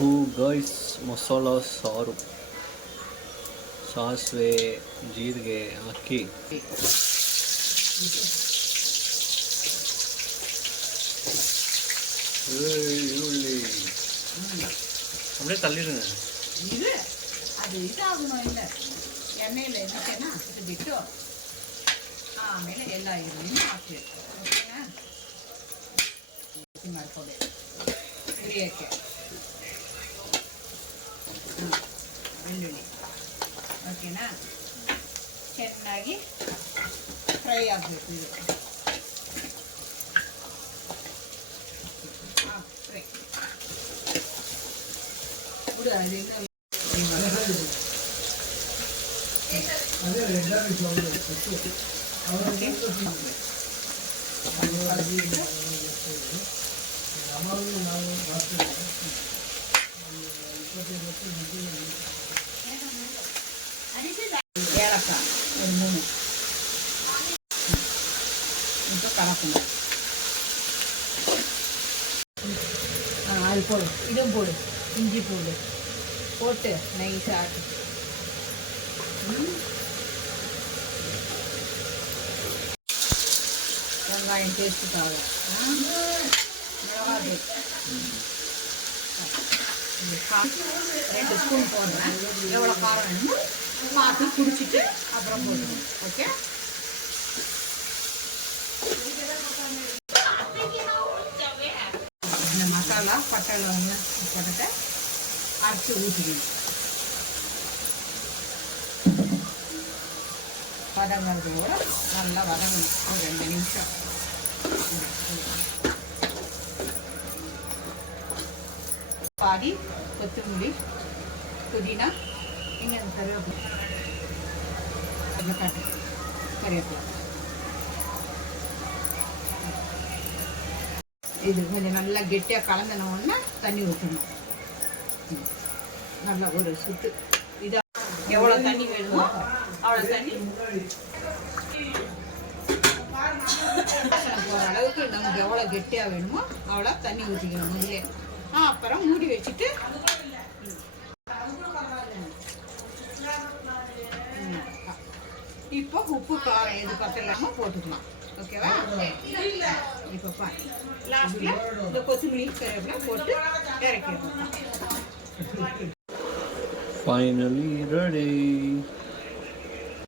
Guys masala ಸಾರು ಸಾಸಿವೆ ಜೀರಿಗೆ ಹಾಕಿ ಈರುಳ್ಳಿ அப்படியே தள்ளிடுங்க. இது ಅದು ಇದಾಗணும் ಇಲ್ಲ ಎಣ್ಣೆಯಲ್ಲಿ ಇದಕ್ಕೆನಾ ಇದು ಬಿಟ್ಟು ಆಮೇಲೆ ಎಲ್ಲ ಈರುಳ್ಳಿನ ಹಾಕಬೇಕು. ಓಕೆನಾ? ಮಾಡ್ಕೋಬೇಕು ಹುರಿಯೋಕ್ಕೆ. ಬೆಳ್ಳುಳ್ಳಿ ಓಕೆನಾ? ಚೆನ್ನಾಗಿ ಫ್ರೈ ಆಗಬೇಕು ಇದು. ಫ್ರೈ ಬಿಡು ಅದನ್ನು ஏலக்காய் ஒரு 3 இப்போ கலக்கணும். அது போடு, இதுவும் போடு, இஞ்சி போடு போட்டு நைஸாக வெங்காயம் டேஸ்ட்டுக்காக மிளகாய் 2 ஸ்பூன் போடுறேன். எவ்வளோ காரம் வேணுமோ பார்த்து குடிச்சிட்டு அப்புறம் போடுவோம். ஓகே? இந்த மசாலா பட்டை பட்டத்தை அரைச்சி ஊற்றிக்கணும். வதங்கிறதோட நல்லா வதங்கணும் ஒரு 2 நிமிஷம். பாதி கொத்தமல்லி புதினா இங்கே கருவேப்பிலை காட்டு கருவேப்பிலை இது கொஞ்சம் நல்லா கெட்டியாக கலந்தனோடனே தண்ணி ஊற்றணும். நல்லா ஒரு சுட்டு இதாக எவ்வளோ தண்ணி வேணுமோ அவ்வளோ தண்ணி போகிற அளவுக்கு நமக்கு எவ்வளோ கெட்டியாக வேணுமோ அவ்வளோ தண்ணி ஊற்றிக்கணும் முதலே. அப்புறம் மூடி வச்சுட்டு இப்போ உப்பு காரம் எது பத்தலாமல் போட்டுக்கலாம். ஓகேவா? இப்போ லாஸ்ட்ல இந்த கொத்தமல்லி கருவேப்பிலை போட்டு இறக்கிடணும். Finally ready.